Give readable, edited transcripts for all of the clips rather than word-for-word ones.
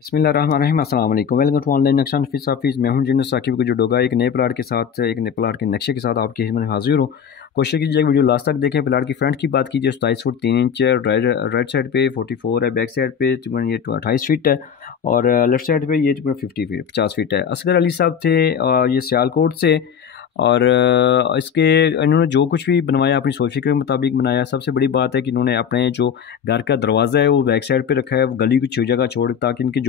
बिस्मिल्लाहिर्रहमानिर्रहीम, अस्सलाम वालेकुम। वेलकम टू ऑनलाइन नक्शा नफीस हाफिज़। मैं हूं जिन्नत साकिब को जो डोगा एक नए प्लाट के साथ एक नए प्लाट के नक्शे के साथ आपकी खिदमत में हाजिर हूँ। कोशिश कीजिए वीडियो लास्ट तक देखें। प्लाट की फ्रंट की बात कीजिए 27 फुट 3 इंच है। राइट साइड पे 44 है, बैक साइड पे तकरीबन ये 28 फीट है और लेफ्ट साइड पे ये तकरीबन 50 फीट है। असगर अली साहब थे ये सियालकोट से और इसके इन्होंने जो कुछ भी बनवाया अपनी सोच फिक्र के मुताबिक बनाया। सबसे बड़ी बात है कि इन्होंने अपने जो घर का दरवाज़ा है वो बैक साइड पे रखा है, गली की जगह छोड़, ताकि इनका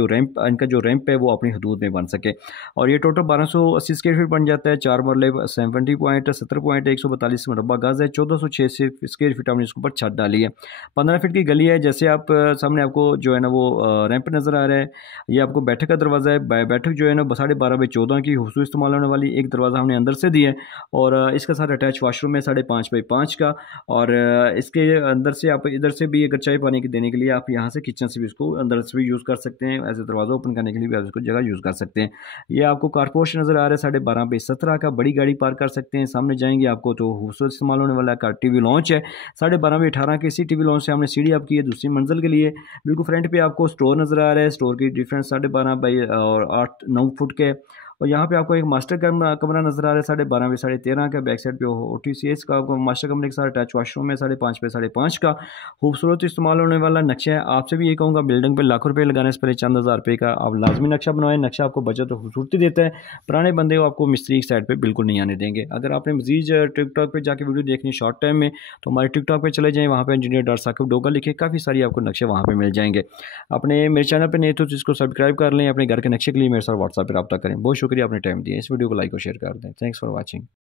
जो रैंप है वो अपनी हदूद में बन सके। और ये टोटल 1280 स्क्वायर फीट बन जाता है। 4 मरले 70.142 मुरबा गज है। 1406 स्क्वायर फीट हमने इसके ऊपर छत डाली है। 15 फीट की गली है। जैसे आप सामने आपको जो है ना वो रैंप नज़र आ रहा है, ये आपको बैठक का दरवाज़ा है। बैठक जो है ना 12.5 बाई 14 की खूबसूरत इस्तेमाल होने वाली एक दरवाज़ा हमने अंदर से दिया है और इसके साथ अटैच वाशरूम है 5.5 बाई 5 का। और इसके अंदर से आप इधर से भी अगर चाय पानी की देने के लिए आप यहाँ से किचन से भी इसको अंदर से भी यूज़ कर सकते हैं। ऐसे दरवाज़ा ओपन करने के लिए भी आप इसको जगह यूज़ कर सकते हैं। ये आपको कारपोश नज़र आ रहा है 12.5 बाई 17 का। बड़ी गाड़ी पार्क कर सकते हैं। सामने जाएंगे आपको तो खूबसूरत इस्तेमाल होने वाला का टीवी लॉन्च है 12.5 बाई 18 के। इसी टीवी लॉन्च से हमने सीढ़ी आपकी है दूसरी मंजिल के लिए। बिल्कुल फ्रंट पे आपको स्टोर नज़र आ रहा है। स्टोर की डिफरेंस 12.5 बाई 8 9 फुट के। और यहाँ पे आपको एक मास्टर कमरा नज़र आ रहा है 12.5 बाई 13 का। बैक साइड पे OTCS का आपको मास्टर कमरे के साथ अटैच वाशरूम है 5.5 बाई 5 का। खूबसूरत इस्तेमाल होने वाला नक्शा है। आपसे भी ये कहूँगा बिल्डिंग पे लाखों रुपये लगाने से पहले चंद हज़ार रुपये का आप लाजमी नक्शा बनवाएं। नक्शा आपको बचत और खूबसूरती देता है। पुराने बंदे को आपको मिस्त्री की साइड पर बिल्कुल नहीं आने देंगे। अगर आपने मजीद टिकटॉक पर जाकर वीडियो देखनी शॉर्ट टाइम में तो हमारे टिकटॉक पर चले जाएँ। वहाँ पर इंजीनियर डॉक्टर साकिब डोगा लिखे, काफ़ी सारी आपको नक्शे वहाँ पर मिल जाएंगे। अपने मेरे चैनल पर नहीं तो इसको सब्सक्राइब कर लें। अपने घर के नक्शे के लिए मेरे साथ व्हाट्सएप पर रब्ता करें। बहुत शुक्रिया आपने टाइम दिया। इस वीडियो को लाइक और शेयर कर दें। Thanks for watching.